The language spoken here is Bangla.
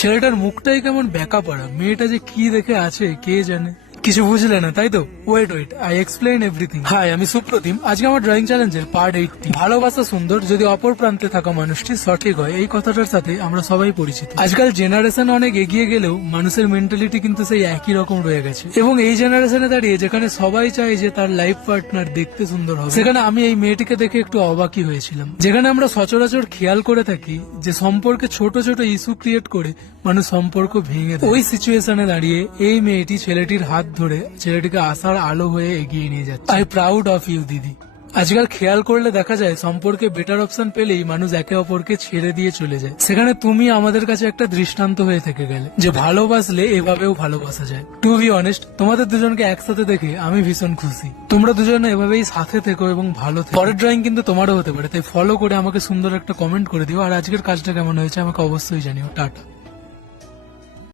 ছেলেটার মুখটাই কেমন ব্যাকা পড়া, মেয়েটা যে কি দেখে আছে কে জানে। কিছু বুঝলে না তাই তো? Wait I explain everything. Hi, আমি সুপ্রতিম। আজকে আমার ড্রয়িং চ্যালেঞ্জের পার্ট 80। ভালোবাসা সুন্দর যদি অপর প্রান্তে থাকা মানুষটি সঠিক হয়, এই কথাটার সাথে আমরা সবাই পরিচিত। আজকাল জেনারেশন অনেক এগিয়ে গেলেও মানুষের মেন্টালিটি কিন্তু সেই একই রকম রয়ে গেছে। এবং এই জেনারেশনে দাঁড়িয়ে যেখানে সবাই চায় যে তার লাইফ পার্টনার দেখতে সুন্দর হবে, সেখানে আমি এই মেয়েটিকে দেখে একটু অবাকই হয়েছিলাম। যেখানে আমরা সচরাচর খেয়াল করে থাকি যে সম্পর্কে ছোট ছোট ইস্যু ক্রিয়েট করে মানুষ সম্পর্ক ভেঙে দেয়, ওই সিচুয়েশনে দাঁড়িয়ে এই মেয়েটি ছেলেটির হাত ধরে ছেলেটিকে আশার আলো হয়ে এগিয়ে নিয়ে যাচ্ছে। আই প্রাউড অফ ইউ দিদি। আজকাল খেয়াল করলে দেখা যায় সম্পর্কে বেটার অপশন পেলেই মানুষ একে অপরকে ছেড়ে দিয়ে চলে যায়। সেখানে তুমি আমাদের কাছে একটা দৃষ্টান্ত হয়ে থেকে গেলে যে ভালোবাসলে এভাবেও ভালোবাসা যায়। টু বি অনেস্ট, তোমাদের দুজনকে একসাথে দেখে আমি ভীষণ খুশি। তোমরা দুজনে এভাবেই সাথে থেকো এবং ভালো থেকো। পরের ড্রয়িং কিন্তু তোমারও হতে পারে, তাই ফলো করে আমাকে সুন্দর একটা কমেন্ট করে দিও। আর আজকের কাজটা কেমন হয়েছে আমাকে অবশ্যই জানিও। টাটা।